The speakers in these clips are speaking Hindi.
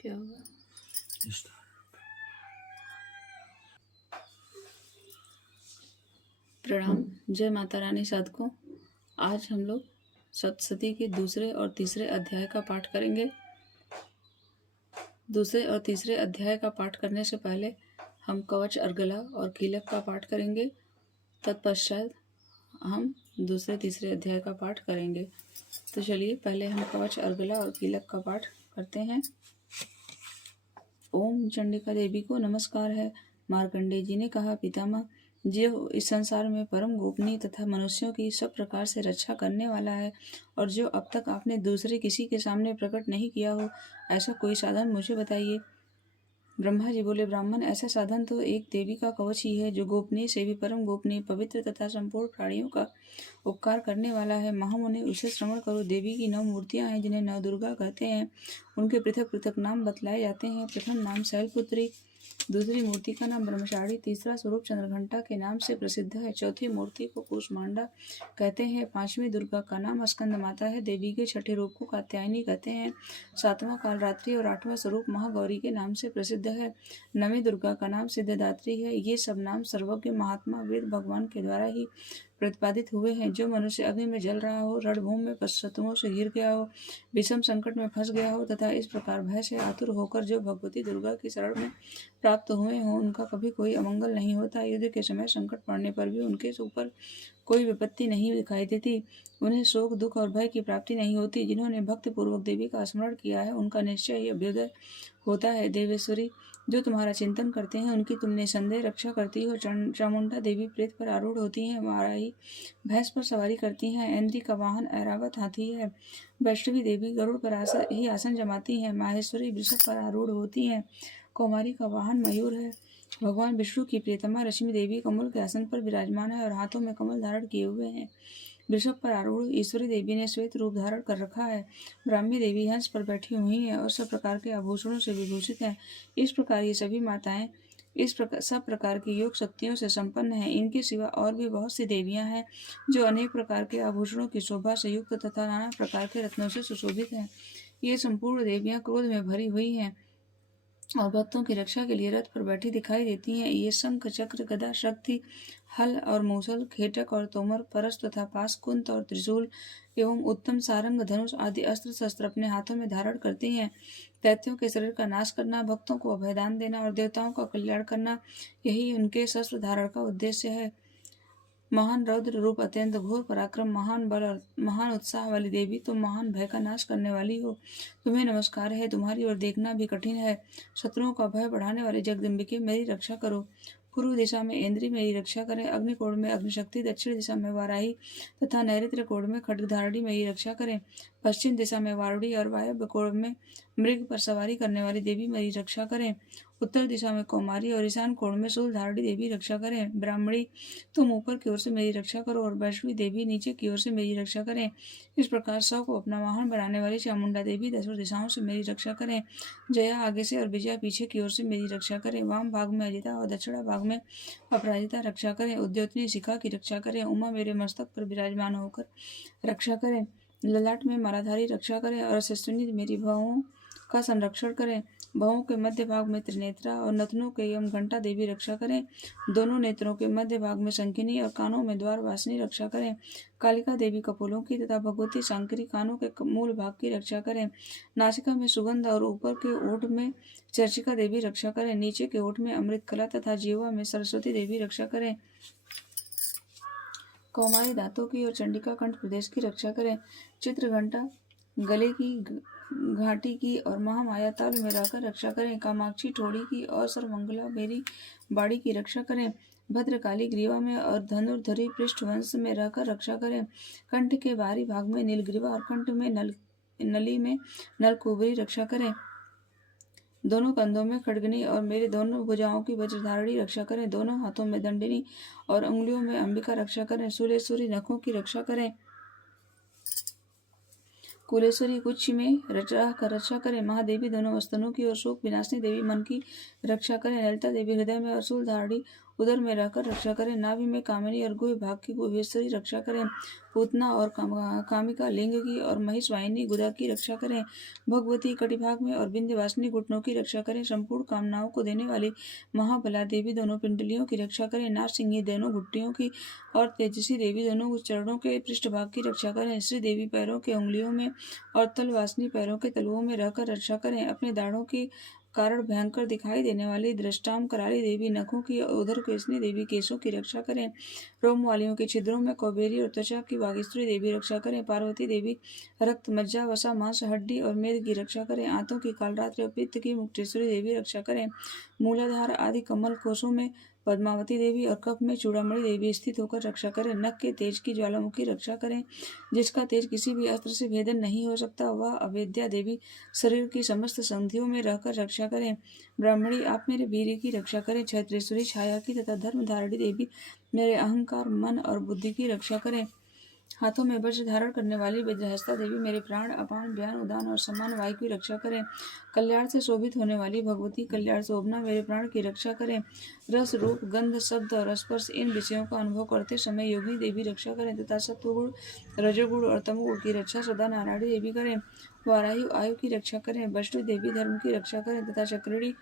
क्या होगा? प्रणाम। जय माता रानी साधकों। आज हम लोग सप्तशती के दूसरे और तीसरे अध्याय का पाठ करेंगे। दूसरे और तीसरे अध्याय का पाठ करने से पहले हम कवच अर्गला और कीलक का पाठ करेंगे। तत्पश्चात हम दूसरे तीसरे अध्याय का पाठ करेंगे। तो चलिए पहले हम कवच अर्गला और कीलक का पाठ करते हैं। ओम चंडिका देवी को नमस्कार है। मार्कंडेय जी ने कहा, पितामह, जो इस संसार में परम गोपनीय तथा मनुष्यों की सब प्रकार से रक्षा करने वाला है और जो अब तक आपने दूसरे किसी के सामने प्रकट नहीं किया हो, ऐसा कोई साधन मुझे बताइए। ब्रह्मा जी बोले, ब्राह्मण, ऐसा साधन तो एक देवी का कवच ही है, जो गोपनीय से भी परम गोपनीय, पवित्र तथा संपूर्ण प्राणियों का उपकार करने वाला है। महामुनि, उसे श्रवण करो। देवी की 9 मूर्तियां हैं, जिन्हें नवदुर्गा कहते हैं। उनके पृथक पृथक नाम बतलाए जाते हैं। प्रथम नाम शैलपुत्री, दूसरी मूर्ति का नाम ब्रह्मचारी, तीसरा स्वरूप चंद्रघंटा के नाम से प्रसिद्ध है, चौथी मूर्ति को कूष्मांडा कहते हैं, पांचवी दुर्गा का नाम स्कंद माता है, देवी के छठे रूप को कात्यायनी कहते हैं, सातवां कालरात्रि और आठवां स्वरूप महागौरी के नाम से प्रसिद्ध है, नवी दुर्गा का नाम सिद्धदात्री है। ये सब नाम सर्वज्ञ महात्मा वेद भगवान के द्वारा ही प्रतिपादित हुए हैं। जो मनुष्य अग्नि में जल रहा हो, रणभूमि में शत्रुओं से घिर गया हो, विषम संकट में फंस गया हो तथा इस प्रकार भय से आतुर होकर जो भगवती दुर्गा की शरण में प्राप्त हुए हों, उनका कभी कोई अमंगल नहीं होता। युद्ध के समय संकट पड़ने पर भी उनके ऊपर कोई विपत्ति नहीं दिखाई देती। उन्हें शोक, दुख और भय की प्राप्ति नहीं होती। जिन्होंने भक्ति पूर्वक देवी का स्मरण किया है, उनका निश्चय ही अभ्युदय होता है। देवेश्वरी, जो तुम्हारा चिंतन करते हैं, उनकी तुम निसंदेह रक्षा करती हो। चामुंडा देवी प्रेत पर आरूढ़ होती हैं, वाराही भैंस पर सवारी करती हैं, ऐन्द्री का वाहन ऐरावत हाथी है, वैष्णवी देवी गरुड़ पर ही आसन जमाती हैं, माहेश्वरी वृषभ पर आरूढ़ होती हैं, कौमारी का वाहन मयूर है। भगवान विष्णु की प्रियतमा रश्मि देवी कमल के आसन पर विराजमान है और हाथों में कमल धारण किए हुए हैं। वृषभ पर आरूढ़ ईश्वरी देवी ने श्वेत रूप धारण कर रखा है। ब्राह्मी देवी हंस पर बैठी हुई है और सब प्रकार के आभूषणों से विभूषित है। इस प्रकार ये सभी माताएं सब प्रकार की योग शक्तियों से संपन्न है। इनके सिवा और भी बहुत सी देवियां हैं, जो अनेक प्रकार के आभूषणों की शोभा से युक्त तथा नाना प्रकार के रत्नों से सुशोभित हैं। ये संपूर्ण देवियां क्रोध में भरी हुई हैं और भक्तों की रक्षा के लिए रथ पर बैठी दिखाई देती हैं। ये शंख, चक्र, गदा, शक्ति, हल और मूसल, खेटक और तोमर, परस तथा पास, कुंत और त्रिशूल एवं उत्तम सारंग, धनुष आदि अस्त्र शस्त्र अपने हाथों में धारण करती हैं। दैत्यों के शरीर का नाश करना, भक्तों को अभयदान देना और देवताओं का कल्याण करना, यही उनके शस्त्र धारण का उद्देश्य है। महान रौद्र रूप, अत्यंत घोर पराक्रम, महान बल और महान उत्साह वाली देवी, तुम महान भय का नाश करने वाली हो। तुम्हें नमस्कार है। तुम्हारी ओर देखना भी कठिन है। शत्रुओं का भय बढ़ाने वाली जगदम्बिके, मेरी रक्षा करो। पूर्व दिशा में इंद्री मेरी रक्षा करें, अग्निकोण में अग्निशक्ति, दक्षिण दिशा में वाराही तथा नैऋत्य कोण में खड्गधारिणी मेरी रक्षा करें, पश्चिम दिशा में वारुणी और वायव्य कोण में मृग पर सवारी करने वाली देवी मेरी रक्षा करें, उत्तर दिशा में कौमारी और ईशान कोण में शूलधारिणी देवी रक्षा करें। ब्राह्मणी, तुम ऊपर की ओर से मेरी रक्षा करो और वैष्णवी देवी नीचे की ओर से मेरी रक्षा करें। इस प्रकार सौ को अपना वाहन बनाने वाली चामुंडा देवी दसों दिशाओं से मेरी रक्षा करें। जया आगे से और विजया पीछे की ओर से मेरी रक्षा करें। वाम भाग में अजिता और दक्षिणा भाग में अपराजिता रक्षा करें। उद्योतनी शिखा की रक्षा करें। उमा मेरे मस्तक पर विराजमान होकर रक्षा करें। ललाट में मालाधारी रक्षा करें और अश्विनी मेरी भवों का संरक्षण करें। भवों के मध्य भाग में त्रिनेत्रा और नथनों के एवं घंटा देवी रक्षा करें। दोनों नेत्रों के मध्य भाग में शंखिनी और कानों में द्वार वासिनी रक्षा करें। कालिका देवी कपोलों की तथा भगवती शांकरी कानों के मूल भाग की रक्षा करें। नासिका में सुगंध और ऊपर के ओठ में चर्चिका देवी रक्षा करें। नीचे के ओठ में अमृत कला तथा जीवा में सरस्वती देवी रक्षा करें। कौमारी दांतों की और चंडिका कंठ प्रदेश की रक्षा करें। चित्र घंटा गले की घाटी की और महामाया ताल में रहकर रक्षा करें। कामाक्षी ठोड़ी की और सर्वमंगला मेरी बाड़ी की रक्षा करें। भद्रकाली ग्रीवा में और धनुर्धरी पृष्ठवंश में रहकर रक्षा करें। कंठ के बाहरी भाग में नीलग्रीवा और कंठ में नली में नलकुबरी रक्षा करें। दोनों कंधों में खड्गनी और मेरे दोनों भुजाओं की वज्रधारणी रक्षा करें। दोनों हाथों में दंडिनी और उंगलियों में अंबिका रक्षा करें। शूलेश्वरी नखों की रक्षा करें। कुलेश्वरी कुछ में रक्षा करें। महादेवी दोनों स्तनों की और शोक विनाशिनी देवी मन की रक्षा करें। ललिता देवी हृदय में और शूलधारणी उदर में रहकर रक्षा करें। नाभि में कामिनी और गुह भाग की गुहेश्वरी रक्षा करें। पूतना और कामिका लिंग की और महिष वाहिनी गुदा की रक्षा करें। भगवती कटिभाग में और विंध्यवासिनी घुटनों की रक्षा करें। संपूर्ण कामनाओं को देने वाली महाबला देवी दोनों पिंडलियों की रक्षा करें। नारसिंही दोनों घुट्टियों की और तेजसी देवी दोनों चरणों के पृष्ठभाग की रक्षा करें। श्री देवी पैरों के उंगलियों में और तलवासिनी पैरों के तलुओं में रहकर रक्षा करें। अपने दाढ़ों के कारण भयंकर दिखाई देने वाली दृष्टाम कराली देवी नखों की और उधर केसनी देवी केशों की रक्षा करें। रोम वालियों के छिद्रों में कौबेरी और त्वचा की वागीश्वरी देवी रक्षा करें। पार्वती देवी रक्त मज्जा वसा मांस हड्डी और मेद की रक्षा करें। आंतों की कालरात्रि और पित्त की मुक्तेश्वरी देवी रक्षा करें। मूलाधार आदि कमल कोशों में पद्मावती देवी और कफ में चूड़ामणि देवी स्थित होकर रक्षा करें। नख के तेज की ज्वालामुखी रक्षा करें। जिसका तेज किसी भी अस्त्र से भेदन नहीं हो सकता, वह अवेद्या देवी शरीर की समस्त संधियों में रहकर रक्षा करें। ब्राह्मणी, आप मेरे वीर्य की रक्षा करें। क्षत्रेश्वरी छाया की तथा धर्म धारणी देवी मेरे अहंकार मन और बुद्धि की रक्षा करें। हाथों में वज्र धारण करने वाली वज्रहस्ता देवी मेरे प्राण अपान व्यान उदान और समान वायु की रक्षा करें। कल्याण से शोभित होने वाली भगवती कल्याण शोभना मेरे प्राण की रक्षा करें। रस रूप गंध शब्द और स्पर्श इन विषयों का अनुभव करते समय योगिनी देवी रक्षा करें तथा सत्वगुण रजोगुण और तमोगुण की रक्षा सदा नारायणी देवी करें। वारायु आयु की रक्षा करें। वैष्णवी देवी धर्म की रक्षा करें तथा चक्रिणी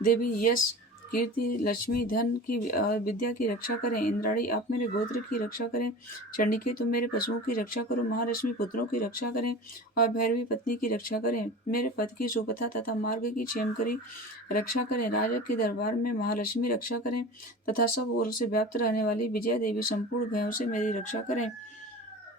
देवी यश कीर्ति लक्ष्मी धन की विद्या की रक्षा करें। इंद्राणी, आप मेरे गोत्र की रक्षा करें। चंडिके, तुम मेरे पशुओं की रक्षा करो। महालक्ष्मी, पुत्रों की रक्षा करें और भैरवी, पत्नी की रक्षा करें। मेरे पद की सुपथा तथा मार्ग की क्षेमकरी रक्षा करें। राजक के दरबार में महालक्ष्मी रक्षा करें तथा सब ओर से व्याप्त रहने वाली विजया देवी संपूर्ण भयों से मेरी रक्षा करें।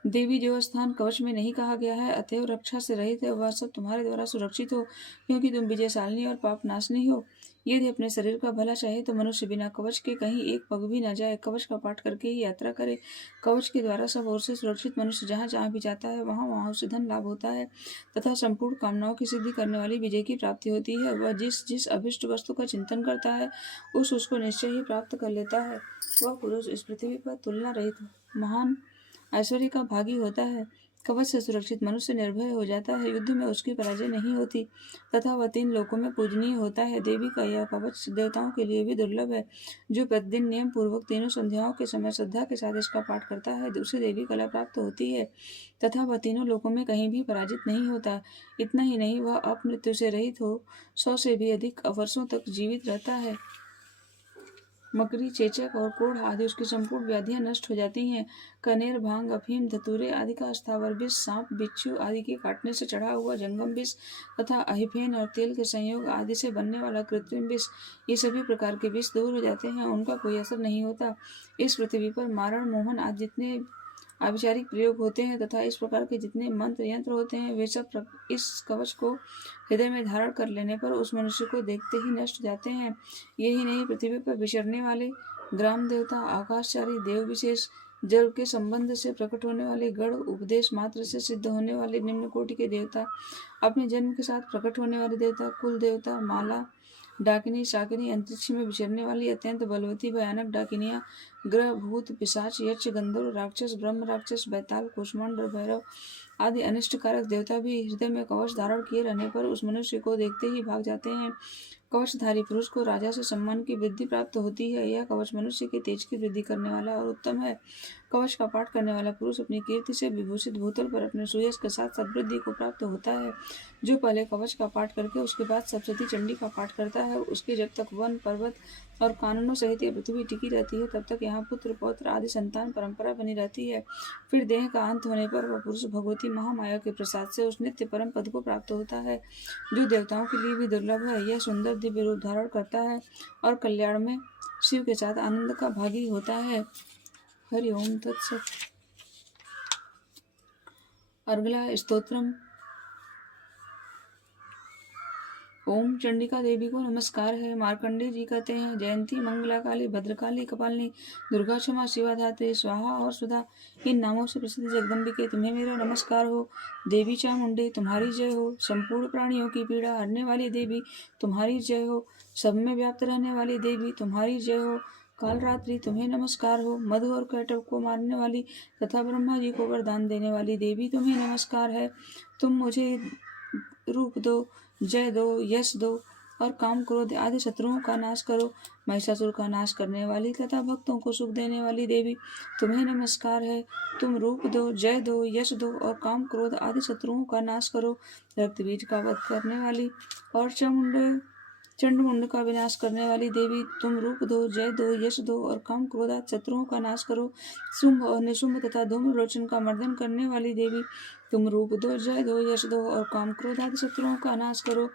देवी, जो स्थान कवच में नहीं कहा गया है अतएव रक्षा से रहित है, वह सब तुम्हारे द्वारा सुरक्षित हो, क्योंकि तुम विजयशालिनी और पाप नाशनी हो। यदि अपने शरीर का भला चाहे तो मनुष्य बिना कवच के कहीं एक पग भी न जाए। कवच का पाठ करके ही यात्रा करे। कवच के द्वारा सब ओर से सुरक्षित मनुष्य जहाँ जहाँ भी जाता है, वहाँ वहाँ उसे धन लाभ होता है तथा संपूर्ण कामनाओं की सिद्धि करने वाली विजय की प्राप्ति होती है। वह जिस जिस अभिष्ट वस्तु का चिंतन करता है, उसको निश्चय ही प्राप्त कर लेता है। वह पुरुष इस पृथ्वी पर तुलना रहित महान ऐश्वर्य का भागी होता है। कवच से सुरक्षित मनुष्य निर्भय हो जाता है। युद्ध में उसकी पराजय नहीं होती तथा वह 3 लोकों में पूजनीय होता है। देवी का यह कवच देवताओं के लिए भी दुर्लभ है। जो प्रतिदिन नियम पूर्वक तीनों संध्याओं के समय श्रद्धा के साथ इसका पाठ करता है, दूसरी देवी कला प्राप्त होती है तथा वह तीनों लोकों में कहीं भी पराजित नहीं होता। इतना ही नहीं, वह अपमृत्यु से रहित हो 100 से भी अधिक वर्षों तक जीवित रहता है। मकड़ी, चेचक और कोढ़ आदि उसकी संपूर्ण व्याधियां नष्ट हो जाती हैं। कनेर, भांग, अफीम, धतूरे आदि का स्थावर विष, सांप, बिच्छू आदि के काटने से चढ़ा हुआ जंगम विष तथा अहिफेन और तेल के संयोग आदि से बनने वाला कृत्रिम विष, ये सभी प्रकार के विष दूर हो जाते हैं, उनका कोई असर नहीं होता। इस पृथ्वी पर मारण, मोहन आदि जितने आभिचारिक प्रयोग होते हैं तथा इस प्रकार के जितने मंत्र यंत्र होते हैं, वे सब इस कवच को हृदय में धारण कर लेने पर उस मनुष्य को देखते ही नष्ट जाते हैं। यही नहीं, पृथ्वी पर विचरने वाले ग्राम देवता, आकाशचारी देव विशेष, जल के संबंध से प्रकट होने वाले गण, उपदेश मात्र से सिद्ध होने वाले निम्न कोटि के देवता, अपने जन्म के साथ प्रकट होने वाले देवता, कुल देवता, माला, डाकिनी, शाकिनी, अंतरिक्ष में विचरने वाली अत्यंत बलवती भयानक डाकिनियां, ग्रह, भूत, पिशाच, यक्ष, गंधर्व, राक्षस, ब्रह्म राक्षस, बैताल, कुष्मांड, भैरव आदि अनिष्टकारक देवता भी हृदय में कवच धारण किए रहने पर उस मनुष्य को देखते ही भाग जाते हैं। कवचधारी पुरुष को राजा से सम्मान की वृद्धि प्राप्त होती है। यह कवच मनुष्य के तेज की वृद्धि करने वाला और उत्तम है। कवच का पाठ करने वाला पुरुष अपनी कीर्ति से विभूषित भूतल पर अपने सुयश के साथ सद्वृद्धि को प्राप्त होता है। जो पहले कवच का पाठ करके उसके बाद सप्तशती चंडी का पाठ करता है, उसके जब तक वन पर्वत और कानूनों सहित यह पृथ्वी टिकी रहती है, तब तक यहाँ पुत्र पौत्र आदि संतान परंपरा बनी रहती है। फिर देह का अंत होने पर वह पुरुष भगवती महामाया के प्रसाद से उस नित्य परम पद को प्राप्त होता है, जो देवताओं के लिए भी दुर्लभ है। यह सुंदर दिव्य रूप धारण करता है और कल्याण में शिव के साथ आनंद का भागी होता है। हरि ओम तत्सत। अर्गला स्तोत्रम। ओम चंडिका देवी को नमस्कार है। मार्कंडे जी कहते हैं, जयंती, मंगला काली, भद्रकाली, कपालिनी, दुर्गा, क्षमा, शिवा, धात्री, स्वाहा और सुधा, इन नामों से प्रसिद्ध जगदम्बिके तुम्हें मेरा नमस्कार हो। देवी चामुंडे तुम्हारी जय हो। संपूर्ण प्राणियों की पीड़ा हरने वाली देवी तुम्हारी जय हो। सब में व्याप्त रहने वाली देवी तुम्हारी जय हो। काल रात्रि तुम्हें नमस्कार हो। मधु और कैटव को मारने वाली तथा ब्रह्मा जी को वरदान देने वाली देवी तुम्हें नमस्कार है। तुम मुझे रूप दो, जय दो, यश दो और काम क्रोध आदि शत्रुओं का नाश करो। महिषासुर का नाश करने वाली तथा भक्तों को सुख देने वाली देवी, तुम्हें नमस्कार है। तुम रूप दो, जय दो, यश दो और काम क्रोध आदि शत्रुओं का नाश करो। रक्त बीज का वध करने वाली और चंड मुंड का विनाश करने वाली देवी, तुम रूप दो, जय दो, यश दो और काम क्रोध आदि शत्रुओं का नाश करो। शुंभ और निशुंभ तथा धूम्रलोचन का मर्दन करने वाली देवी, तुम रूप दो, जय दो, यश दो और काम क्रोध आदि शत्रुओं का नाश करो।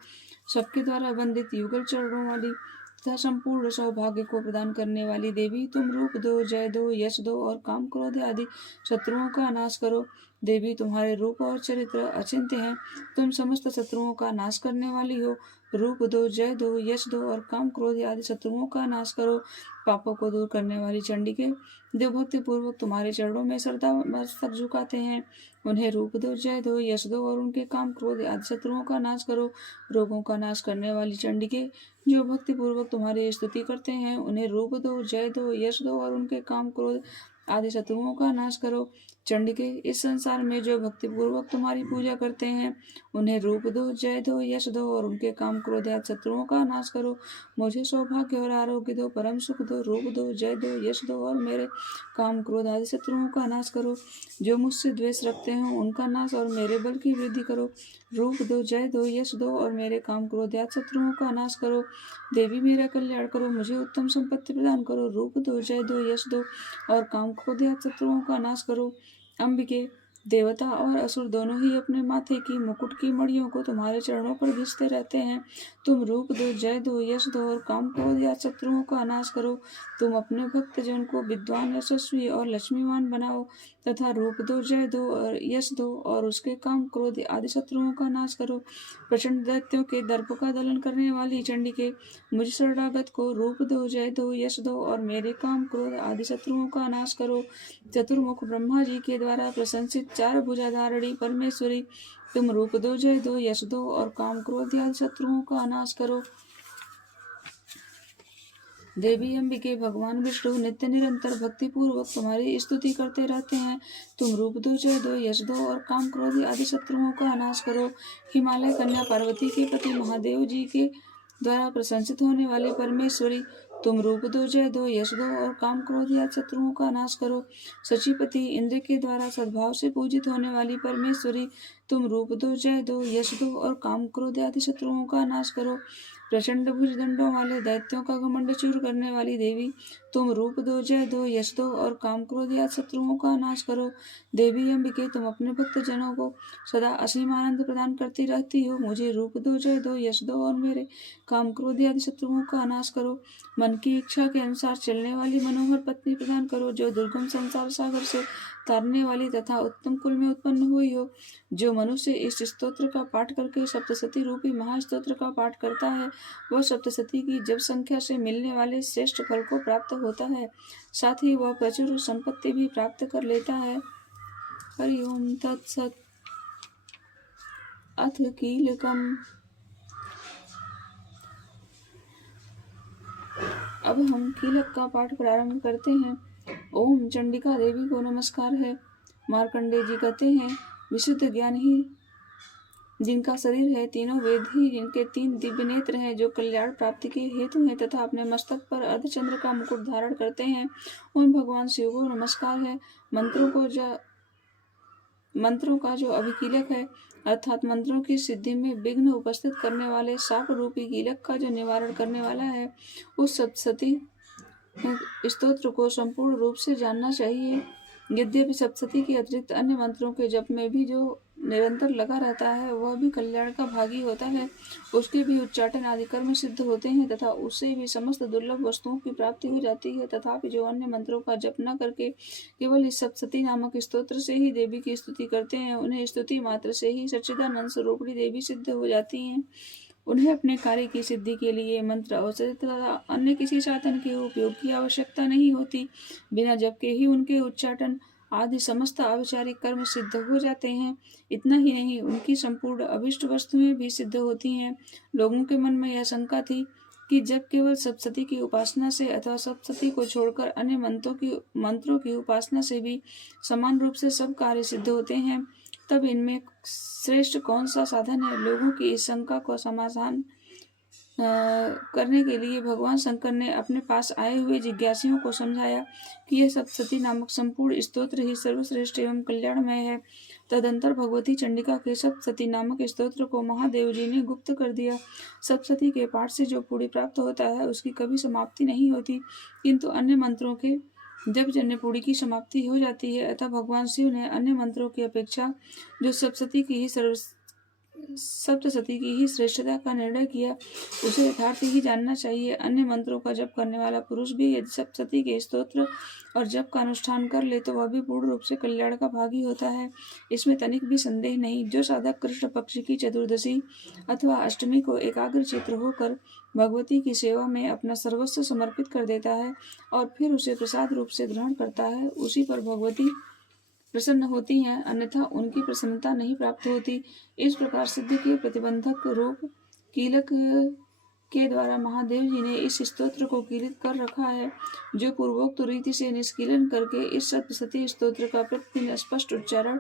सबके द्वारा वंदित युगल चरणों वाली तथा संपूर्ण सौभाग्य को प्रदान करने वाली देवी, तुम रूप दो, जय दो, यश दो और काम क्रोध आदि शत्रुओं का नाश करो। देवी, तुम्हारे रूप और चरित्र अचिंत्य हैं। तुम समस्त शत्रुओं का नाश करने वाली हो। रूप दो, जय दो, यश दो और काम क्रोध आदि शत्रुओं का नाश करो। पापों को दूर करने वाली चंडिके, जो भक्ति पूर्वक तुम्हारे चरणों में श्रद्धा मस्तक झुकाते हैं, उन्हें रूप दो, जय दो, यश दो और उनके काम क्रोध आदि शत्रुओं का नाश करो। रोगों का नाश करने वाली चंडिके, जो भक्ति पूर्वक तुम्हारी स्तुति करते हैं, उन्हें रूप दो, जय दो, यश दो और उनके काम क्रोध आदि शत्रुओं का नाश करो। चंडिके, इस संसार में जो भक्ति पूर्वक तुम्हारी पूजा करते हैं, उन्हें रूप दो, जय दो, यश दो और उनके काम क्रोध आदि शत्रुओं का नाश करो। मुझे सौभाग्य और आरोग्य दो, परम सुख दो, रूप दो, जय दो, यश दो और मेरे काम क्रोध आदि शत्रुओं का नाश करो। जो मुझसे द्वेष रखते हैं, उनका नाश और मेरे बल की वृद्धि करो। रूप दो, जय दो, यश दो और मेरे काम क्रोध आदि शत्रुओं का नाश करो। देवी, मेरा कल्याण करो, मुझे उत्तम संपत्ति प्रदान करो। रूप दो, जय दो, यश दो और काम क्रोध आदि शत्रुओं का नाश करो। अंबिके, देवता और असुर दोनों ही अपने माथे की मुकुट की मणियों को तुम्हारे चरणों पर घिसते रहते हैं। तुम रूप दो, जय दो, यश दो और काम क्रोध आदि शत्रुओं का नाश करो। तुम अपने भक्त जन को विद्वान, यशस्वी और लक्ष्मीवान बनाओ तथा रूप दो, जय दो और यश दो और उसके काम क्रोध आदि शत्रुओं का नाश करो। प्रचंड दैत्यों के दर्प का दलन करने वाली चंडिके, मुझ शरणागत को रूप दो, जय दो, यश दो और मेरे काम क्रोध आदि शत्रुओं का नाश करो। चतुर्मुख ब्रह्मा जी के द्वारा प्रशंसित चार भुजाधारिणी परमेश्वरी, तुम रूप दो, जय दो, यश दो और काम क्रोध आदि शत्रुओं का नाश करो। देवी अंबिके, भगवान विष्णु नित्य निरंतर भक्ति पूर्वक तुम्हारी स्तुति करते रहते हैं। तुम रूप दो, जय दो, यश दो और काम क्रोध आदि शत्रुओं का नाश करो। हिमालय कन्या पार्वती के पति महादेव जी के द्वारा प्रशंसित होने वाले परमेश्वरी, तुम रूप दो, जय दो, यश दो और काम क्रोध आदि शत्रुओं का नाश करो। शचीपति इंद्र के द्वारा सद्भाव से पूजित होने वाली परमेश्वरी, तुम रूप दो, जय दो, यश दो और काम क्रोध आदि शत्रुओं का नाश करो। प्रचंड भुजदंडों वाले दैत्यों का घमंड चूर करने वाली देवी, तुम रूप दो, जय दो, यश दो और काम क्रोध आदि शत्रुओं का नाश करो। देवी अंबिके, तुम अपने भक्त जनों को सदा असीम आनंद प्रदान करती रहती हो। मुझे रूप दो, जय दो, यश दो और मेरे काम क्रोध आदि शत्रुओं का नाश करो। मन की इच्छा के अनुसार चलने वाली मनोहर पत्नी प्रदान करो, जो दुर्गम संसार सागर से तारने वाली तथा उत्तम कुल में उत्पन्न हुई हो। जो मनुष्य इस स्तोत्र का पाठ करके सप्तशती रूपी महास्तोत्र का पाठ करता है, वह सप्तशती की जप संख्या से मिलने वाले श्रेष्ठ फल को प्राप्त होता है। साथ ही वह प्रचुर संपत्ति भी प्राप्त कर लेता है। हरिओम तत्सत। अथ कीलकम। अब हम कीलक का पाठ प्रारंभ करते हैं। ओम चंडिका देवी को नमस्कार है। मार्कंडेय जी कहते हैं, विशुद्ध ज्ञान ही जिनका शरीर है, तीनों वेद ही जिनके तीन दिव्य नेत्र हैं, जो कल्याण प्राप्ति के हेतु हैं तथा अपने मस्तक पर अर्धचंद्र का मुकुट धारण करते हैं, उन भगवान शिव को नमस्कार है। मंत्रों का जो अभिकीलक है, अर्थात मंत्रों की सिद्धि में विघ्न उपस्थित करने वाले शाप रूपी कीलक का जो निवारण करने वाला है, उस सप्तशती स्तोत्र को संपूर्ण रूप से जानना चाहिए। यद्यपि सप्तशती के अतिरिक्त अन्य मंत्रों के जप में भी जो निरंतर लगा रहता है, वह भी कल्याण का भागी होता है। उसके भी उच्चाटन आदि कर्म सिद्ध होते हैं तथा उससे भी समस्त दुर्लभ वस्तुओं की प्राप्ति हो जाती है। तथापि जो अन्य मंत्रों का जप न करके केवल इस सप्तशती नामक स्तोत्र से ही देवी की स्तुति करते हैं, उन्हें स्तुति मात्र से ही सच्चिदानंद स्वरूपिणी देवी सिद्ध हो जाती हैं। उन्हें अपने कार्य की सिद्धि के लिए मंत्र, औषधि तथा अन्य किसी साधन के उपयोग की आवश्यकता नहीं होती। बिना जप के ही उनके उच्चाटन आदि समस्त औपचारिक कर्म सिद्ध हो जाते हैं। इतना ही नहीं, उनकी संपूर्ण अभिष्ट वस्तुएं भी सिद्ध होती हैं। लोगों के मन में यह शंका थी कि जब केवल सप्तशती की उपासना से अथवा सप्तशती को छोड़कर अन्य मंत्रों की उपासना से भी समान रूप से सब कार्य सिद्ध होते हैं, तब इनमें श्रेष्ठ कौन सा साधन है। लोगों की इस शंका का समाधान करने के लिए भगवान शंकर ने अपने पास आए हुए जिज्ञासियों को समझाया कि यह सप्तशती नामक संपूर्ण स्तोत्र ही सर्वश्रेष्ठ एवं कल्याणमय है। तदंतर भगवती चंडिका के सप्तशती नामक स्तोत्र को महादेव जी ने गुप्त कर दिया। सप्तशती के पाठ से जो पुण्य प्राप्त होता है उसकी कभी समाप्ति नहीं होती, किंतु अन्य मंत्रों के जब जन्य पुण्य की समाप्ति हो जाती है। अतः भगवान शिव ने अन्य मंत्रों की अपेक्षा जो सप्तशती की ही श्रेष्ठता का निर्णय किया, उसे यथार्थ ही जानना चाहिए। अन्य मंत्रों का जप करने वाला पुरुष भी यदि सप्तशती के स्तोत्र और जप का अनुष्ठान कर ले तो वह भी पूर्ण रूप से कल्याण का भागी होता है, इसमें तनिक भी संदेह नहीं। जो साधक कृष्ण पक्ष की चतुर्दशी अथवा अष्टमी को एकाग्र चित्र होकर भगवती की सेवा में अपना सर्वस्व समर्पित कर देता है और फिर उसे प्रसाद रूप से ग्रहण करता है, उसी पर भगवती प्रसन्न होती हैं, अन्यथा उनकी प्रसन्नता नहीं प्राप्त होती। इस प्रकार सिद्धि के प्रतिबंधक रूप कीलक के द्वारा महादेव जी ने इस स्तोत्र को कीलित कर रखा है। जो पूर्वोक्त रीति से निष्कीलन करके इस सप्तशती स्तोत्र का प्रतिदिन स्पष्ट उच्चारण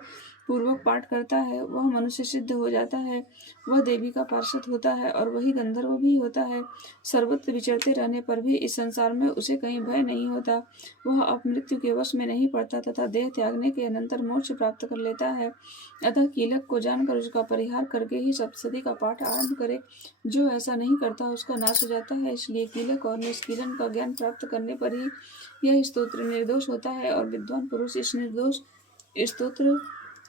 पूर्वक पाठ करता है, वह मनुष्य सिद्ध हो जाता है, वह देवी का पार्षद होता है और वही गंधर्व भी होता है। सर्वत्र विचरते रहने पर भी इस संसार में उसे कहीं भय नहीं होता। वह अब मृत्यु के वश में नहीं पड़ता तथा देह त्यागने के अनंतर मोक्ष प्राप्त कर लेता है। अतः कीलक को जानकर उसका परिहार करके ही सप्तशती का पाठ आरंभ करे। जो ऐसा नहीं करता उसका नाश हो जाता है। इसलिए कीलक और निष्कीलन का ज्ञान प्राप्त करने पर ही यह स्तोत्र निर्दोष होता है और विद्वान पुरुष इस निर्दोष स्तोत्र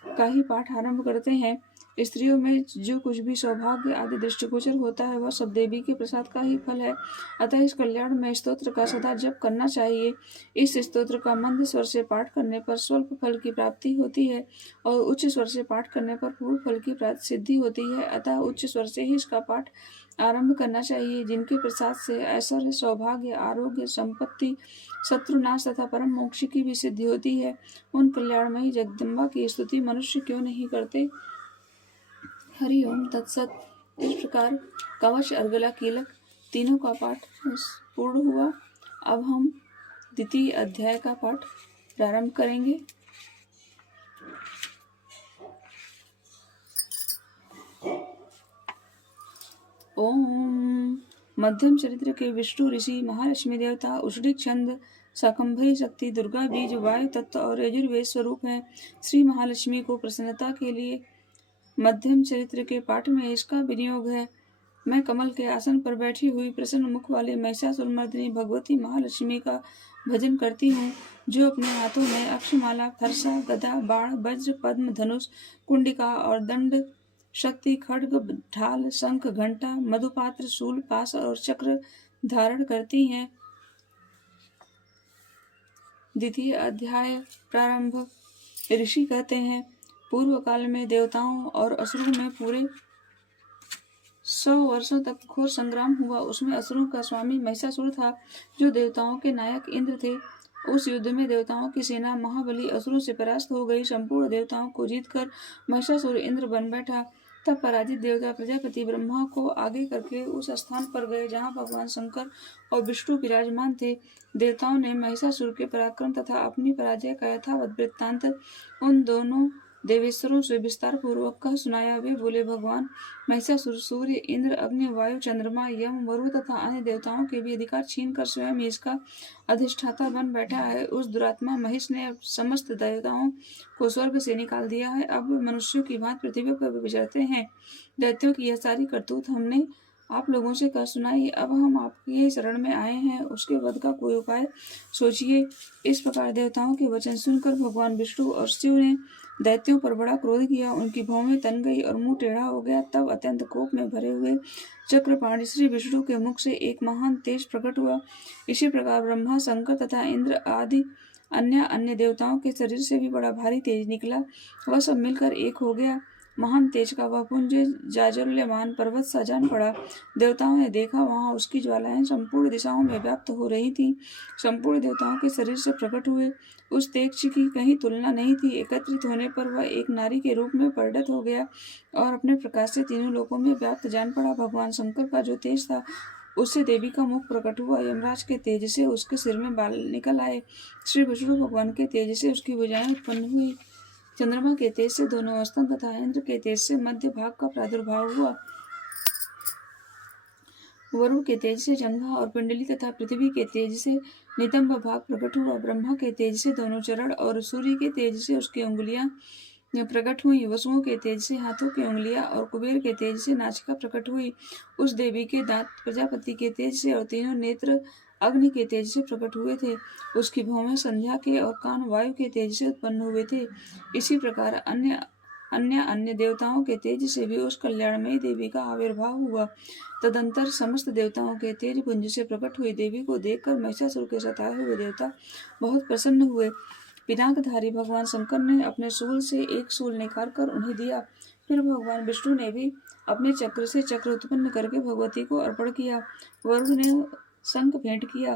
का ही पाठ आरंभ करते हैं। स्त्रियों में जो कुछ भी सौभाग्य आदि दृष्टिगोचर होता है वह सब देवी के प्रसाद का ही फल है। अतः इस कल्याण में स्तोत्र का सदा जप करना चाहिए। इस स्तोत्र का मंद स्वर से पाठ करने पर स्वल्प फल की प्राप्ति होती है और उच्च स्वर से पाठ करने पर पूर्ण फल की सिद्धि होती है। अतः उच्च स्वर से ही इसका पाठ आरंभ करना चाहिए। जिनके प्रसाद से ऐश्वर्य, सौभाग्य, आरोग्य, संपत्ति, शत्रुनाश तथा परम मोक्ष की भी सिद्धि होती है, उन कल्याणमयी जगदम्बा की स्तुति मनुष्य क्यों नहीं करते। हरि ओम तत्सत। इस प्रकार कवच, अर्गला, कीलक तीनों का पाठ पूर्ण हुआ। अब हम द्वितीय अध्याय का पाठ प्रारंभ करेंगे। ओम। मध्यम चरित्र के विष्णु ऋषि, महालक्ष्मी देवता, उषडीक छंद, शाकंभरी शक्ति, दुर्गा बीज, वायु तत्व और यजुर्वेद स्वरूप है। श्री महालक्ष्मी को प्रसन्नता के लिए मध्यम चरित्र के पाठ में इसका विनियोग है। मैं कमल के आसन पर बैठी हुई प्रसन्न मुख वाली महिषासुरमर्दिनी भगवती महालक्ष्मी का भजन करती हूँ, जो अपने हाथों में अक्षमाला, फरसा, गदा, बाण, वज्र, पद्म, धनुष, कुंडिका और दंड, शक्ति, खड्ग, ढाल, शंख, घंटा, मधुपात्र, शूल, पास और चक्र धारण करती हैं। द्वितीय अध्याय प्रारंभ। ऋषि कहते हैं, पूर्व काल में देवताओं और असुरों में पूरे 100 वर्षों तक घोर संग्राम हुआ। उसमें असुरों का स्वामी महिषासुर था, जो देवताओं के नायक इंद्र थे। उस युद्ध में देवताओं की सेना महाबली असुरों से परास्त हो गई। संपूर्ण देवताओं को जीतकर महिषासुर इंद्र बन बैठा। तब पराजित देवता प्रजापति ब्रह्मा को आगे करके उस स्थान पर गए जहाँ भगवान शंकर और विष्णु विराजमान थे। देवताओं ने महिषासुर के पराक्रम तथा अपनी पराजय का यथावत वृत्तांत उन दोनों देवेश्वरों से विस्तार पूर्वक कह सुनाया। वे बोले, भगवान महिषासुर सूर्य, इंद्र, अग्नि, वायु, चंद्रमा, यम, वरुण तथा अन्य देवताओं के भी अधिकार छीनकर स्वयं इसका अधिष्ठाता बन बैठा है। उस दुरात्मा महिष ने समस्त देवताओं को स्वर्ग से निकाल दिया है। अब मनुष्यों की भांति पृथ्वी पर विचरते हैं। दैत्यों की यह सारी करतूत हमने आप लोगों से कह सुनाई। अब हम आपके शरण में आए हैं, उसके वध का कोई उपाय सोचिए। इस प्रकार देवताओं के वचन सुनकर भगवान विष्णु और शिव ने दैत्यों पर बड़ा क्रोध किया। उनकी भौहें तन गई और मुंह टेढ़ा हो गया। तब अत्यंत कोप में भरे हुए चक्रपाणी श्री विष्णु के मुख से एक महान तेज प्रकट हुआ। इसी प्रकार ब्रह्मा, शंकर तथा इंद्र आदि अन्य देवताओं के शरीर से भी बड़ा भारी तेज निकला। वह सब मिलकर एक हो गया। महान तेज का वह पुंज जाज्वल्यमान पर्वत सा जान पड़ा। देवताओं ने देखा, वहां उसकी ज्वालाएं संपूर्ण दिशाओं में व्याप्त हो रही थीं। संपूर्ण देवताओं के शरीर से प्रकट हुए उस तेज की कहीं तुलना नहीं थी। एकत्रित होने पर वह एक नारी के रूप में परिणत हो गया और अपने प्रकाश से तीनों लोकों में व्याप्त जान पड़ा। भगवान शंकर का जो तेज था, उससे देवी का मुख प्रकट हुआ। यमराज के तेज से उसके सिर में बाल निकल आए। श्री विष्णु भगवान के तेज से उसकी भुजाएं उत्पन्न हुई। चंद्रमा के तेज से दोनों स्तन तथा इंद्र के तेज से मध्य भाग का प्रादुर्भाव हुआ। वरुण के तेज से जंघा और पिंडली तथा पृथ्वी के तेज से नितंब भाग प्रकट हुआ। ब्रह्मा के तेज से दोनों चरण और सूर्य के तेज से उसकी उंगलियां प्रकट हुई। वसुओं के तेज से हाथों की उंगलियां और कुबेर के तेज से नासिका प्रकट हुई। उस देवी के दांत प्रजापति के तेज से और तीनों नेत्र अग्नि के तेज से प्रकट हुए थे। उसकी भौहें संध्या के और कान वायु के तेज से उत्पन्न हुए थे। इसी प्रकार अन्य अन्य अन्य देवताओं के तेज से भी उस कल्याणमयी देवी का आविर्भाव हुआ। तदंतर समस्त देवताओं के तेज पुंज से प्रकट हुई देवी को देखकर महिषासुर के सताए हुए देवता बहुत प्रसन्न हुए। पिनाकधारी भगवान शंकर ने अपने शूल से एक शूल निकाल कर उन्हें दिया। फिर भगवान विष्णु ने भी अपने चक्र से चक्र उत्पन्न करके भगवती को अर्पण किया। वरुण ने शंख भेंट किया,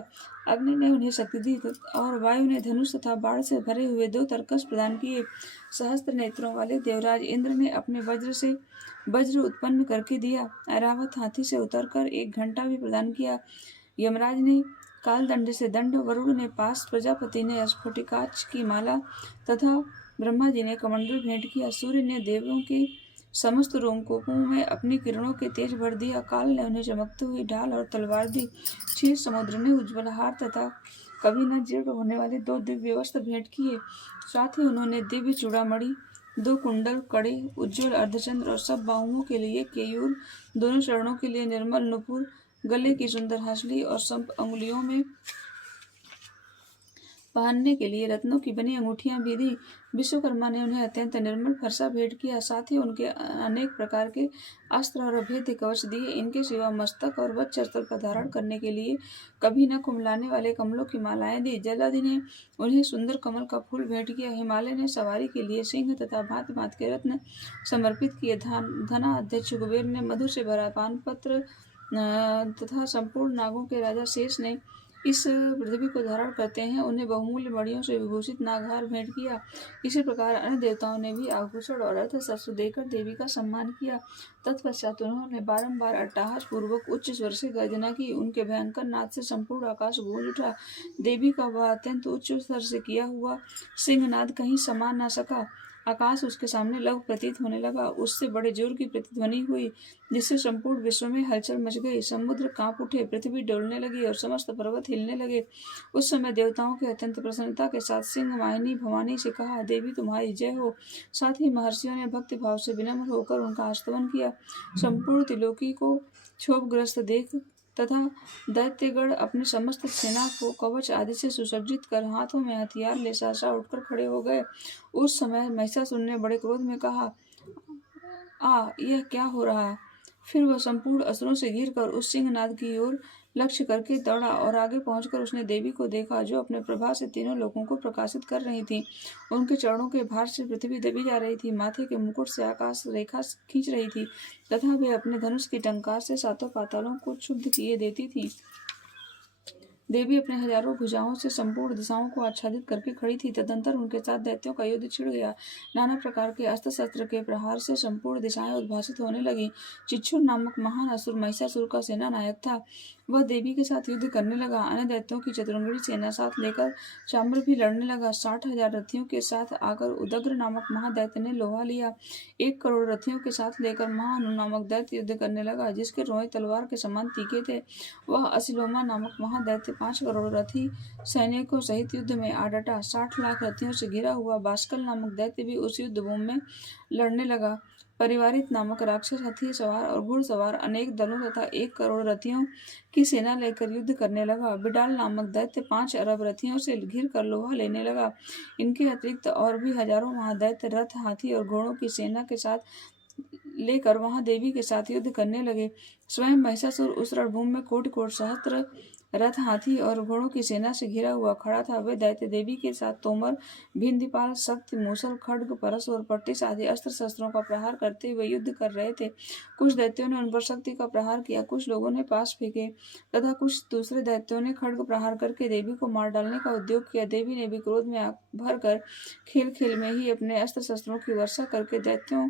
अग्नि ने उन्हें शक्ति दी और वायु ने धनुष तथा बाण से भरे हुए 2 तरकश प्रदान किए। सहस्त्र नेत्रों वाले देवराज इंद्र ने अपने वज्र से वज्र उत्पन्न करके दिया। ऐरावत हाथी से उतरकर एक घंटा भी प्रदान किया। यमराज ने कालदंड से दंड, वरुण ने पास, प्रजापति ने स्फटिकाक्ष की माला तथा ब्रह्मा जी ने कमंडल भेंट किया। सूर्य ने देवों के समस्त रोमकूपों में अपनी किरणों के तेज भर दिया। काल ने उन्हें चमकती हुई ढाल और तलवार दी। क्षीर समुद्र ने उज्ज्वल हार तथा कभी न जीर्ण होने वाले 2 दिव्य वस्त्र भेंट किए। साथ ही उन्होंने दिव्य चूड़ामणि, 2 कुंडल, कड़े, उज्ज्वल अर्धचंद्र और सब बाहुओं के लिए केयूर, दोनों चरणों के लिए निर्मल नुपुर, गले की सुंदर हंसली और सब अंगुलियों में पहनने के लिए रत्नों की बनी अंगूठियां भी दी। विश्वकर्मा ने उन्हें अत्यंत निर्मल फरसा भेंट किया। साथ ही उनके अनेक प्रकार के अस्त्र और अभेद्य कवच दिए। इनके सिवा मस्तक और वक्षस्थल पर धारण करने के लिए कभी न कुमलाने वाले कमलों की मालाएं दी। जलादि ने उन्हें सुंदर कमल का फूल भेंट किया। हिमालय ने सवारी के लिए सिंह तथा भांति भांति के रत्न समर्पित किए। धना अध्यक्ष कुबेर ने मधु से भरा पान पत्र तथा संपूर्ण नागों के राजा शेष ने इस पृथ्वी को धारण करते हैं उन्हें बहुमूल्य मणियों से विभूषित नागहार भेंट किया। इसी प्रकार अन्य देवताओं ने भी आभूषण और अर्थ शस्त्र देकर देवी का सम्मान किया। तत्पश्चात उन्होंने बारंबार अट्टहास पूर्वक उच्च स्वर से गर्जना की। उनके भयंकर नाद से संपूर्ण आकाश गूंज उठा। देवी का वह अत्यंत उच्च स्वर से किया हुआ सिंहनाद कहीं समा न सका। आकाश उसके सामने लघु प्रतीत होने लगा। उससे बड़े जोर की प्रतिध्वनि हुई जिससे संपूर्ण विश्व में हलचल मच गई। समुद्र कांप उठे, पृथ्वी डोलने लगी और समस्त पर्वत हिलने लगे। उस समय देवताओं के अत्यंत प्रसन्नता के साथ सिंह वाहिनी भवानी से कहा, देवी तुम्हारी जय हो। साथ ही महर्षियों ने भक्ति भाव से विनम्र होकर उनका स्तवन किया। संपूर्ण त्रिलोकी को क्षोभग्रस्त देख तथा दैत्यगण अपने समस्त सेना को कवच आदि से सुसज्जित कर हाथों में हथियार ले सहसा उठकर खड़े हो गए। उस समय महिषासुर ने बड़े क्रोध में कहा, यह क्या हो रहा। फिर वह संपूर्ण असुरों से घिरकर उस सिंहनाद की ओर लक्ष्य करके दौड़ा और आगे पहुंचकर उसने देवी को देखा जो अपने प्रभा से तीनों लोगों को प्रकाशित कर रही थी। उनके चरणों के भार से पृथ्वी दबी जा रही थी, माथे के मुकुट से आकाश रेखा खींच रही थी तथा वे अपने धनुष की टंकार से सातों पातालों को क्षुब्ध किए देती थी। देवी अपने हजारों भुजाओं से संपूर्ण दिशाओं को आच्छादित करके खड़ी थी। तदंतर उनके साथ दैत्यों का युद्ध छिड़ गया। नाना प्रकार के अस्त्र शस्त्र के प्रहार से संपूर्ण दिशाएं उद्भासित होने लगी। चिच्छुर नामक महान असुर महिषासुर का सेना नायक था। वह देवी के साथ युद्ध करने लगा। अन्य दैत्यों की चतुरंगड़ी सेना साथ लेकर चाम्र भी लड़ने लगा। 60,000 रथियों के साथ आकर उदग्र नामक महादैत्य ने लोहा लिया। 1 करोड़ रथियों के साथ लेकर महाअनु नामक दैत्य युद्ध करने लगा जिसके रोए तलवार के समान तीखे थे। वह असिलोमा नामक महादैत्य 5 करोड़ रथी सैनिकों सहित युद्ध में आ डटा। 60 लाख रथियों से घिरा हुआ बाष्कल नामक दैत्य भी उस युद्ध भूमि में लड़ने लगा। परिवारित नामक राक्षस हाथी सवार और घुड़सवार अनेक दलों तथा 1 करोड़ रथियों की सेना लेकर युद्ध करने लगा। बिडाल नामक दैत्य 5 अरब रथियों से घिर कर लोहा लेने लगा। इनके अतिरिक्त और भी हजारों महादैत्य रथ, हाथी और घोड़ों की सेना के साथ लेकर वहां देवी के साथ युद्ध करने लगे। स्वयं महिषासुर उस रणभूमि में कोटि कोटि सहस्त्र रथ, हाथी और घोड़ों की सेना से घिरा हुआ खड़ा था। वे दैत्य देवी के साथ तोमर, भिंदीपाल, शक्ति, मूसल, खड्ग, परस और पट्टिस आदि अस्त्र शस्त्रों का प्रहार करते हुए युद्ध कर रहे थे। कुछ दैत्यों ने उन पर शक्ति का प्रहार किया, कुछ लोगों ने पास फेंके तथा कुछ दूसरे दैत्यों ने खड्ग प्रहार करके देवी को मार डालने का उद्योग किया। देवी ने भी क्रोध में आग भर कर खेल खेल में ही अपने अस्त्र शस्त्रों की वर्षा करके दैत्यों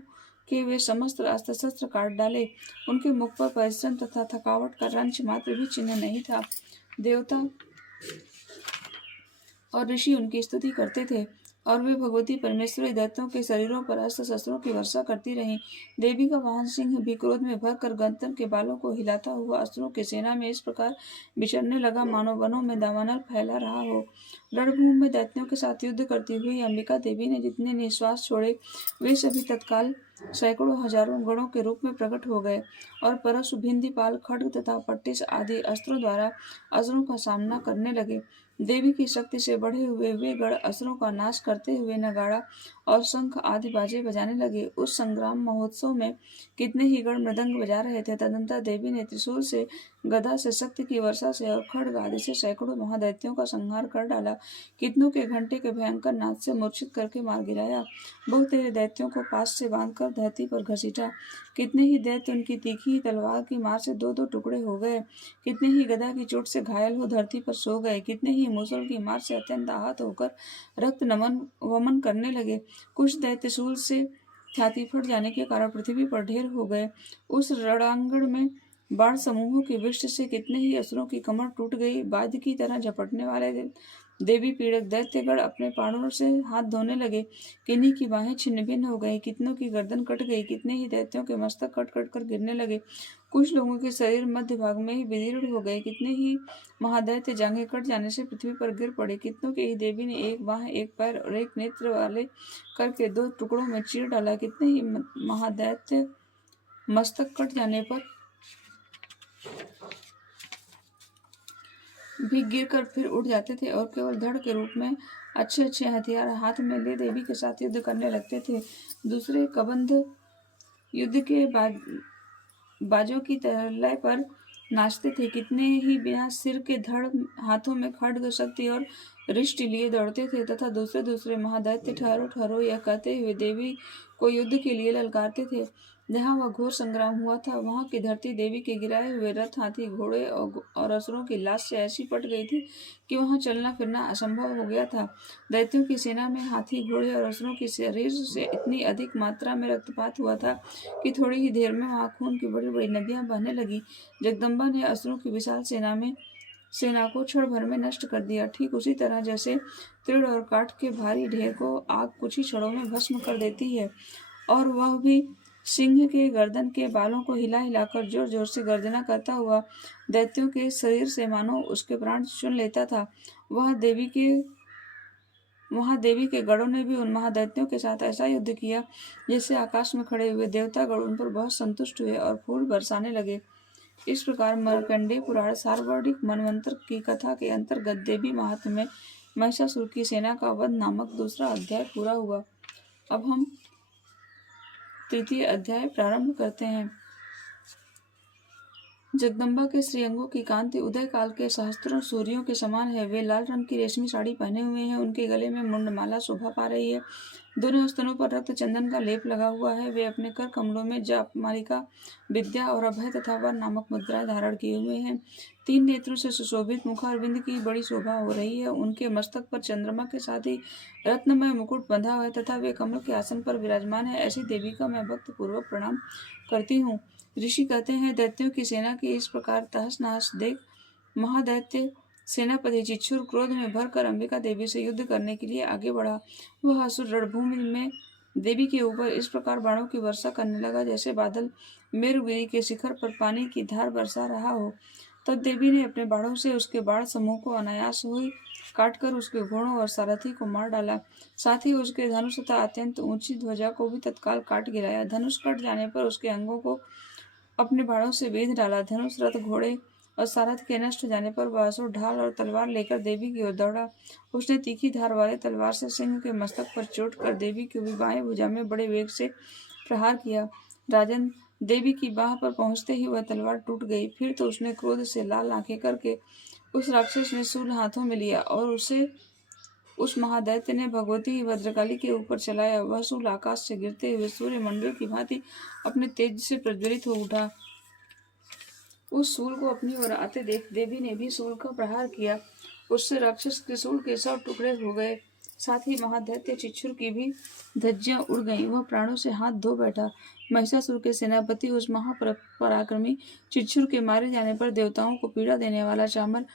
के वे समस्त अस्त्र शस्त्र काट डाले। उनके मुख पर परिश्रम तथा थकावट का रंच मात्र भी चिन्ह नहीं था। देवता और ऋषि उनकी स्तुति करते थे और वे भगवती परमेश्वरी दैत्यों के शरीरों पर अस्त्र शस्त्रों की वर्षा करती रहीं। देवी का वाहन सिंह भी क्रोध में भरकर गंतम के बालों को हिलाता हुआ अस्त्रों की सेना में इस प्रकार विचरने लगा मानो वनों में दावानल फैला रहा हो। रणभूमि में दैत्यों के साथ युद्ध करती हुई अंबिका देवी ने जितने निश्वास छोड़े वे सभी तत्काल सैकड़ों हजारों गणों के रूप में प्रकट हो गए और परशु भिंदीपाल खड्ग तथा पट्टिस आदि अस्त्रों द्वारा असुरों का सामना करने लगे। देवी की शक्ति से बढ़े हुए वे गण असुरों का नाश करते हुए नगाड़ा और शंख आदि बाजे बजाने लगे। उस संग्राम महोत्सव में कितने ही गण मृदंग बजा रहे थे। तदनंतर देवी ने त्रिशूल से, गदा से, शक्ति की वर्षा से और खड्ग आदि से सैकड़ों महादैत्यों का संहार कर डाला। कितनों के घंटे के भयंकर नाद से मूर्छित करके मार गिराया। बहुत तेरे दैत्यों को पास से बांधकर धरती पर घसीटा। कितने ही दैत्य उनकी तीखी तलवार की मार से दो दो टुकड़े हो गए। कितने ही गदा की चोट से घायल हो धरती पर सो गए। कितने ही मूसल की मार से अत्यंत आहत होकर रक्त नमन वमन करने लगे। कुछ दैत्य शूल से छाती फट जाने के कारण पृथ्वी पर ढेर हो गए। उस रणांगण में बाण समूहों की वृष्टि से कितने ही असुरों की कमर टूट गई। बाज की तरह झपटने वाले देवी पीड़क दैत्यगण अपने प्राणों से हाथ धोने लगे। किन्हीं की बाहें छिन्न भिन्न हो गई, कितनों की गर्दन कट गई, कितने ही दैत्यों के मस्तक कट कट कर गिरने लगे। कुछ लोगों के शरीर मध्य भाग में ही विदीर्ण हो गए। कितने ही महादैत्य जांघें कट जाने से पृथ्वी पर गिर पड़े। कितनों के ही देवी ने एक बाह, एक पैर और एक नेत्र वाले करके दो टुकड़ों में चीर डाला। कितने ही महादैत्य मस्तक कट जाने पर भी गिरकर फिर उठ जाते थे और केवल धड़ के रूप में अच्छे अच्छे हथियार हाथ में ले देवी के साथ युद्ध करने लगते थे। दूसरे कबंध युद्ध के बाजों की लय पर नाचते थे। कितने ही बिना सिर के धड़ हाथों में खड्ग, शक्ति और रिष्टि लिए दौड़ते थे तथा दूसरे दूसरे महादैत्य ठहरो ठहरो यह कहते हुए देवी को युद्ध के लिए ललकारते थे। जहाँ वह घोर संग्राम हुआ था वहाँ की धरती देवी के गिराए हुए रथ, हाथी, घोड़े और असुरों की लाश से ऐसी पट गई थी कि वहाँ चलना फिरना असंभव हो गया था। दैत्यों की सेना में हाथी, घोड़े और असुरों के शरीर से इतनी अधिक मात्रा में रक्तपात हुआ था कि थोड़ी ही देर में वहाँ खून की बड़ी बड़ी नदियां बहने लगी। जगदम्बा ने असुरों की विशाल सेना को क्षण भर में नष्ट कर दिया। ठीक उसी तरह जैसे तृण और काठ के भारी ढेर को आग कुछ ही क्षणों में भस्म कर देती है, और वह भी सिंह के गर्दन के बालों को हिला हिलाकर जोर जोर से गर्जना करता हुआ दैत्यों के शरीर से मानो उसके प्राण चुन लेता था। वहां देवी के गणों ने भी उन महादैत्यों के साथ ऐसा युद्ध किया जैसे आकाश में खड़े हुए देवतागण उन पर बहुत संतुष्ट हुए और फूल बरसाने लगे। इस प्रकार मार्कंडेय पुराण सार्वजनिक मनवंतर की कथा के अंतर्गत देवी महात्म्य में महिषासुर की सेना का वध नामक दूसरा अध्याय पूरा हुआ। अब हम तृतीय अध्याय प्रारंभ करते हैं। जगदम्बा के श्रीअंगों की कांति उदय काल के सहस्त्रों सूर्यों के समान है। वे लाल रंग की रेशमी साड़ी पहने हुए हैं। उनके गले में मुंडमाला शोभा पा रही है। दोनों स्तनों पर रक्त चंदन का लेप लगा हुआ है। वे अपने कर कमलों में जाप, मालिका, विद्या और अभय तथा वर नामक मुद्राएं धारण किए हुए हैं। 3 नेत्रों से सुशोभित मुखारविंद की बड़ी शोभा हो रही है। उनके मस्तक पर चंद्रमा के साथ ही रत्नमय मुकुट बंधा हुआ है तथा वे कमल के आसन पर विराजमान है। ऐसी देवी का मैं भक्त पूर्वक प्रणाम करती हूँ। ऋषि कहते हैं, दैत्यों की सेना की इस प्रकार तहस नहस देख महादैत्य सेनापति चिच्छुर क्रोध में भरकर अंबिका देवी से युद्ध करने के लिए आगे बढ़ा। वह असुर रणभूमि में देवी के ऊपर इस प्रकार बाणों की वर्षा करने लगा जैसे बादल मेरुगिरी के शिखर पर पानी की धार बरसा रहा हो। तब देवी ने अपने बाणों से उसके बाण समूह को अनायास हुई काटकर उसके घोड़ों और सारथी को मार डाला। साथ ही उसके धनुष तथा अत्यंत ऊंची ध्वजा को भी तत्काल काट गिराया। धनुष कट जाने पर उसके अंगों को अपने बाणों से बेध डाला। धनुष, रथ, घोड़े और सारथ के नष्ट हो जाने पर वह असुर ढाल और तलवार लेकर देवी की ओर दौड़ा। उसने तीखी धार वाले तलवार से सिंह के मस्तक पर चोट कर देवी की बाएं भुजा में बड़े वेग से प्रहार किया। राजन, देवी की बाह पर पहुंचते ही वह तलवार टूट गई। फिर तो उसने क्रोध से लाल आंखें करके उस राक्षस ने शूल हाथों में लिया और उस महादैत्य ने भगवती भद्रकाली के ऊपर चलाया। वह शूल आकाश से गिरते हुए सूर्य मंडल की भांति अपने तेज से प्रज्वलित हो उठा। उस शूल को अपनी ओर आते देख देवी ने भी शूल का प्रहार किया। उससे राक्षस के शूल के 100 टुकड़े हो गए। साथ ही महादैत्य चिच्छुर की भी धज्जियां उड़ गईं। वह प्राणों से हाथ धो बैठा। महिषासुर के सेनापति उस महापराक्रमी चिच्छुर के मारे जाने पर देवताओं को पीड़ा देने वाला चामर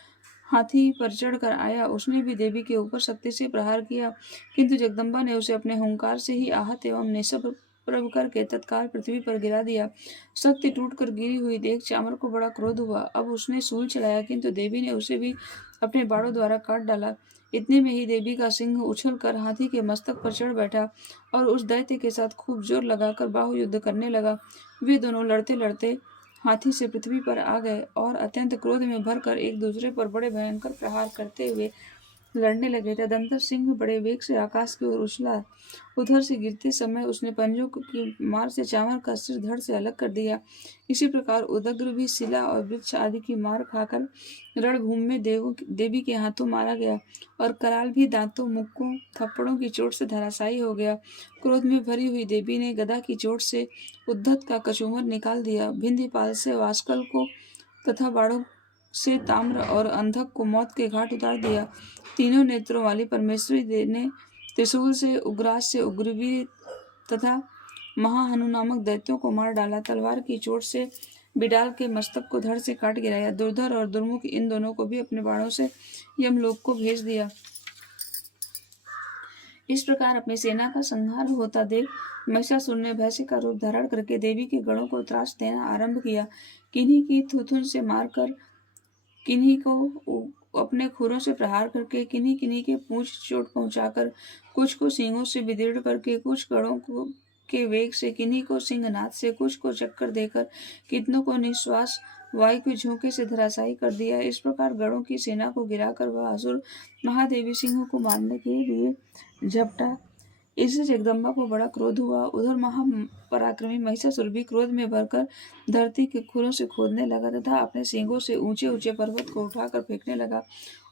हाथी पर चढ़कर आया, उसने भी देवी के ऊपर शक्ति से प्रहार किया, किंतु जगदम्बा ने उसे अपने हुंकार से ही आहत एवं निःशब्द करके तत्काल पृथ्वी पर गिरा दिया। शक्ति टूटकर गिरी हुई देख चामर को बड़ा क्रोध हुआ। अब उसने शूल चलाया, किंतु देवी ने उसे भी अपने बाणों द्वारा काट डाला। इतने में ही देवी का सिंह उछल कर हाथी के मस्तक पर चढ़ बैठा और उस दैत्य के साथ खूब जोर लगाकर बाहु युद्ध करने लगा। वे दोनों लड़ते लड़ते हाथी से पृथ्वी पर आ गए और अत्यंत क्रोध में भरकर एक दूसरे पर बड़े भयंकर प्रहार करते हुए लड़ने लगे। तदंतर सिंह बड़े वेग से आकाश की ओर उछला। उधर से गिरते समय उसने पंजों की मार से चावल का सिर धड़ से अलग कर दिया। इसी प्रकार उदग्र भी शिला और वृक्ष आदि की मार खाकर रणभूमि में देवी के हाथों मारा गया और कराल भी दांतों, मुक्कों, थप्पड़ों की चोट से धराशायी हो गया। क्रोध में भरी हुई देवी ने गदा की चोट से उद्धत का कचूमर निकाल दिया, भिंदीपाल से वास्कल को तथा बाणों से ताम्र और अंधक को मौत के घाट उतार दिया। तीनों नेत्रों वाली परमेश्वरी ने त्रिशूल से, उग्रास से उग्रवीर तथा महाहनु नामक दैत्यों को मार डाला। तलवार की चोट से बिडाल के मस्तक को धड़ से काट गिराया। दुर्धर और दुर्मुख इन दोनों को भी अपने बाणों से यमलोक को भेज दिया। इस प्रकार अपनी सेना का संहार होता देख महिषासुर ने भैंसे का रूप धारण करके देवी के गढ़ों को त्रास देना आरंभ किया। किन्हीं की थुथुन से मारकर, किन्हीं को अपने खुरों से प्रहार करके, किन्हीं किन्हीं के पूंछ चोट पहुंचाकर, कुछ को सींगों से विदीर्ण करके, कुछ गढ़ों को के वेग से, किन्हीं को सिंहनाद से, कुछ को चक्कर देकर, कितनों को निश्वास वायु के झोंके से धराशायी कर दिया। इस प्रकार गढ़ों की सेना को गिराकर वह असुर महादेवी सिंह को मारने के लिए झपटा। इससे जगदम्बा को बड़ा क्रोध हुआ। उधर महापराक्रमी महिषासुर भी क्रोध में भरकर धरती के खुरों से खोदने लगा तथा अपने सींगों से ऊंचे ऊंचे पर्वत को उठाकर फेंकने लगा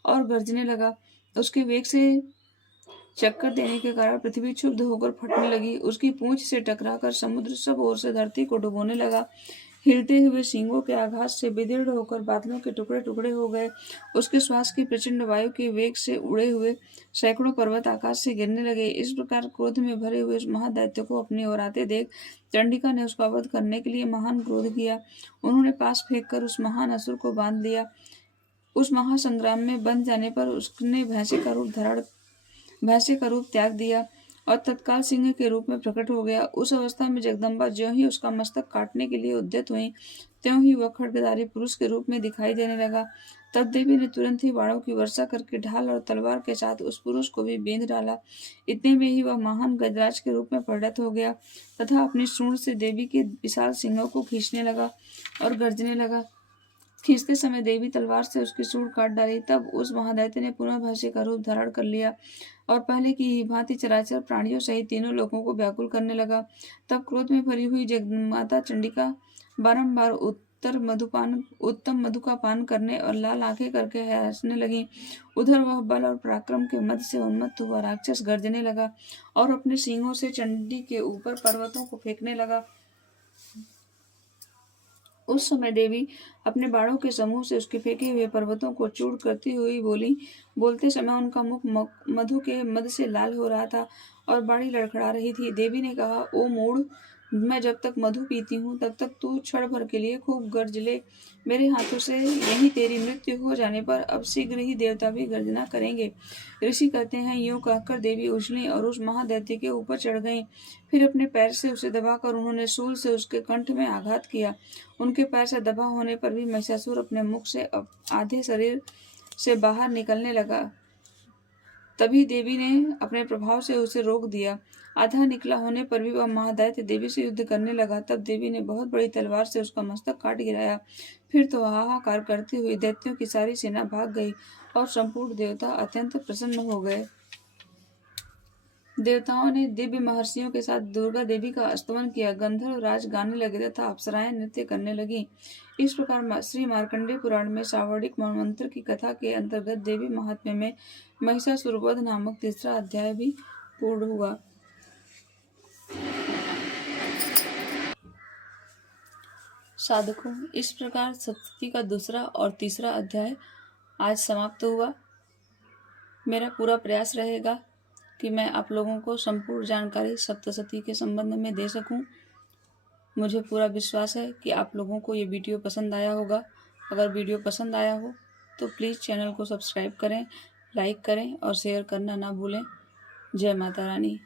और गरजने लगा। उसके वेग से चक्कर देने के कारण पृथ्वी क्षुब्ध होकर फटने लगी। उसकी पूंछ से टकराकर समुद्र सब ओर से धरती को डुबोने लगा। हिलते हुए सींगों के आघात से विदीर्ण होकर बादलों के टुकड़े टुकड़े हो गए। उसके श्वास की प्रचंड वायु के वेग से उड़े हुए सैकड़ों पर्वत आकाश से गिरने लगे। इस प्रकार क्रोध में भरे हुए उस महादैत्य को अपनी ओर आते देख चंडिका ने उसका वध करने के लिए महान क्रोध किया। उन्होंने पास फेंक कर उस महान असुर को बांध लिया। उस महासंग्राम में बंध जाने पर उसने भैंसे का रूप त्याग दिया और तत्काल सिंह के रूप में प्रकट हो गया। उस अवस्था में जगदम्बा ज्यों ही उसका मस्तक काटने के लिए उद्यत हुई, त्यों ही वह खड्गधारी पुरुष के रूप में दिखाई देने लगा। तब देवी ने तुरंत ही बाणों की वर्षा करके ढाल और तलवार के साथ उस पुरुष को भी बींध डाला। इतने में ही वह महान गजराज के रूप में परिणत हो गया तथा अपनी सूंड से देवी के विशाल सिंहों को खींचने लगा और गर्जने लगा। खींचते समय देवी तलवार से उसकी सूंड काट डाली। तब उस महादैत्य ने पुनः भैंसे का रूप धारण कर लिया और पहले की ही भांति चराचर प्राणियों सहित तीनों लोगों को व्याकुल करने लगा। तब क्रोध में भरी हुई जगन्माता चंडिका बारंबार उत्तम मधु का पान करने और लाल आंखें करके हंसने लगी। उधर वह बल और पराक्रम के मद से उन्मत्त हुआ राक्षस गर्जने लगा और अपने सींगों से चंडी के ऊपर पर्वतों को फेंकने लगा। उस समय देवी अपने बाणों के समूह से उसके फेंके हुए पर्वतों को चूर करती हुई बोली। बोलते समय उनका मुख मधु के मद से लाल हो रहा था और बाड़ी लड़खड़ा रही थी। देवी ने कहा, ओ मूढ़, मैं जब तक मधु पीती हूँ तब तक तू क्षण भर के लिए खूब गर्ज ले। मेरे हाथों से यही तेरी मृत्यु हो जाने पर अब शीघ्र ही देवता भी गर्जना करेंगे। ऋषि कहते हैं, यूं कहकर देवी उछली और उस महादैत्य के ऊपर चढ़ गईं। फिर अपने पैर से उसे दबाकर उन्होंने शूल से उसके कंठ में आघात किया। उनके पैर से दबा होने पर भी महिषासुर अपने मुख से आधे शरीर से बाहर निकलने लगा। तभी देवी ने अपने प्रभाव से उसे रोक दिया। आधा निकला होने पर भी वह महादैत्य देवी से युद्ध करने लगा। तब देवी ने बहुत बड़ी तलवार से उसका मस्तक काट गिराया। फिर तो हाहाकार करती हुई दैत्यों की सारी सेना भाग गई और संपूर्ण देवता अत्यंत प्रसन्न हो गए। देवताओं ने दिव्य महर्षियों के साथ दुर्गा देवी का स्तवन किया। गंधर्व राज गाने लगे तथा अप्सराएं नृत्य करने लगी। इस प्रकार श्री मार्कंडेय पुराण में सावर्णिक मनवंतर की कथा के अंतर्गत देवी महात्म्य में महिषासुर वध नामक तीसरा अध्याय भी पूर्ण हुआ। साधकों, इस प्रकार सप्तशती का दूसरा और तीसरा अध्याय आज समाप्त हुआ। मेरा पूरा प्रयास रहेगा कि मैं आप लोगों को संपूर्ण जानकारी सप्तशती के संबंध में दे सकूं। मुझे पूरा विश्वास है कि आप लोगों को ये वीडियो पसंद आया होगा। अगर वीडियो पसंद आया हो तो प्लीज़ चैनल को सब्सक्राइब करें, लाइक करें और शेयर करना ना भूलें। जय माता रानी।